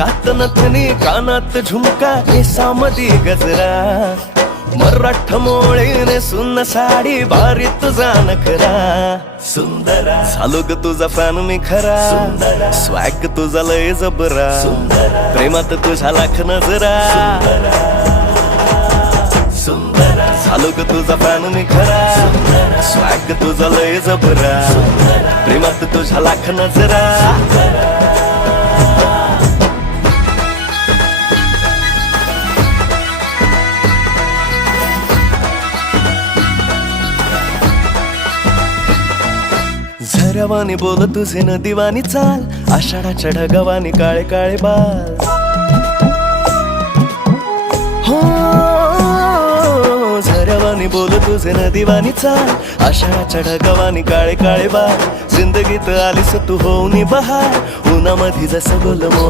नाकात नथनी कानात झुमका केसामधी गजरा मराठ मोळीने सुन्न साडी भारी तुझा नखरा सुंदरा झालो ग तुझा फॅन मी खरा स्वॅग तुझा लय जबरा प्रेमात तुझ्या लाख नजरा झालो ग तुझा फॅन मी खरा स्वॅग तुझा लय जबरा प्रेमात तुझ्या लाख नजरा झऱ्यावानी बोल तुझे नदीवानी चाल आषाढाच्या ढगावानी काळे काळे बाल हो झऱ्यावानी बोल तुझे नदीवानी चाल आषाढाच्या ढगावानी काळे काळे बाल जिंदगीत आलीस तू होऊनी बहार उन्हामध्ये जसं बोल मोह